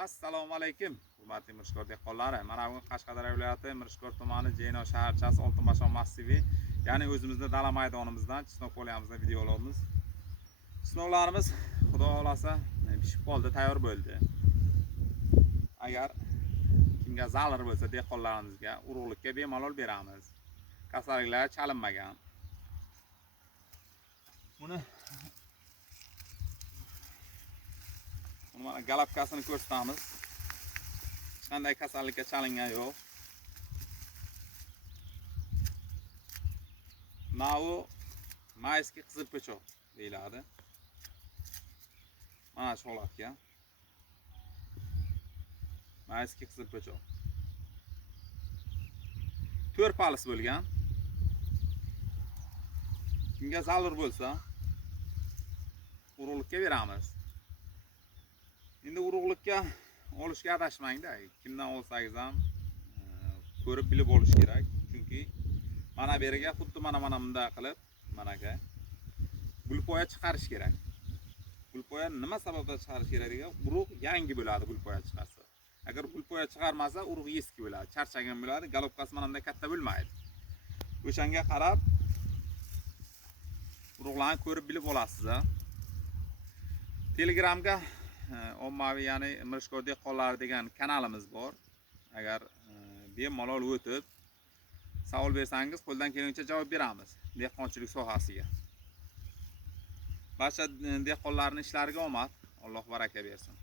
Assalomu alaykum. Hurmatli Mirishkor dehqonlari. Mana bugun Qashqadaryo viloyati Mirishkor tumani Jeyno shaharchasi Oltinbashon massivi, ya'ni o'zimizning dala maydonimizdan chisnov poliyamizda video olamiz. Chisnovlarimiz xudo xolasa pishib qoldi, tayyor bo'ldi. Agar kimga zarar bo'lsa dehqonlarimizga urug'likka bemalol beramiz. Kasalliklar chalinmagan. Buni mana galapkasini ko'rsatamiz. Hech qanday kasallikka chalingan yo'q. Mana mayski qizil po'choq deyiladi. Mana shu holatga. Mayski qizil po'choq. 4 palis bo'lgan. Kimga zarar bo'lsa urug'likka beramiz. Endi urug'likka olishga adashmangda. Kimdan olsangiz ham ko'rib bilib olish kerak. Chunki mana bu yerga xuddi mana bunda qilib, managa gulpoya chiqarish kerak. Gulpoya nima sababdan chiqarish kerak degan, urug' yangi bo'ladi gulpoya chiqarsa. Agar gulpoya chiqarmasa, urug' eski bo'ladi, charchagan bo'ladi, galopkasi mana bunday katta bo'lmaydi. O'shanga qarab urug'larni ko'rib bilib olasiz. Telegramga ommaviy, ya'ni Mirishkor dehqonlari degan kanalimiz bor. Agar bemalol o'tib savol bersangiz, qo'ldan kelgancha javob beramiz dehqonchilik sohasiga. Barcha dehqonlarning ishlariga omad, Alloh baraka bersin.